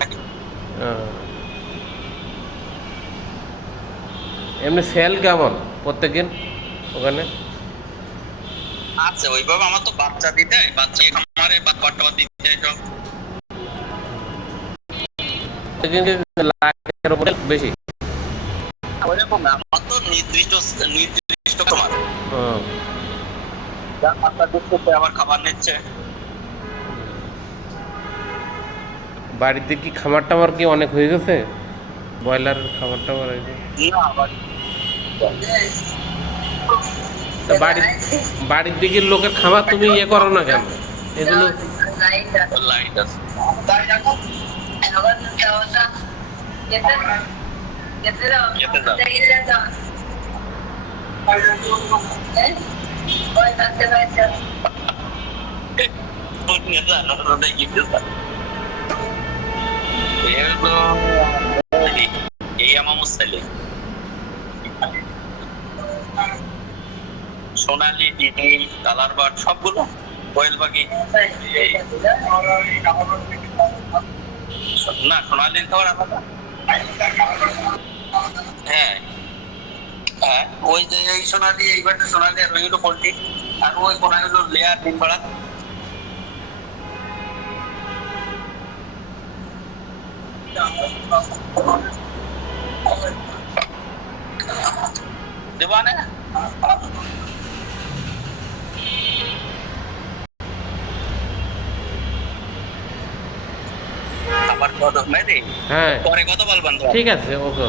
থাকি। এমনি সেল কেমন প্রত্যেকদিন ওখানে? আছে ওইভাবে, আমার তো বাচ্চা দিতে হয়, বাচ্চা খামারে বাচ্চা দিতে হয় সব। প্রত্যেকদিন লাখের উপরে বেশি? ওইরকম না, আমার তো নির্দিষ্ট নির্দিষ্ট খামার, হুম। যার বাচ্চা দিচ্ছে সে আবার খাবার নিচ্ছে। বাড়িতে কি খামার টামার কি অনেক হয়ে গেছে? ব্রয়লারের খামার টামার হয়েছে? না আবার তা বাড়ির দিকে লোকের খামার তুমি ইয়ে করো না কেন এগুলো? লাইট আছে। খেতে যাও। এই আমার মুস্তালি সোনালি ডিটেইল কালার বার্ড সবগুলো কোয়েল পাখি। না সোনালির খাবার আলাদা। হ্যাঁ হ্যাঁ, ওই যে এই সোনালি, এইবারটা সোনালি, আর ওইগুলো পোল্ট্রি, আর ওই কোনাগুলো লেয়ার ডিম পাড়া। দেবা না আবার কত মেরে হ্যাঁ পরে কথা বলবেন তো। ঠিক আছে, ওকে।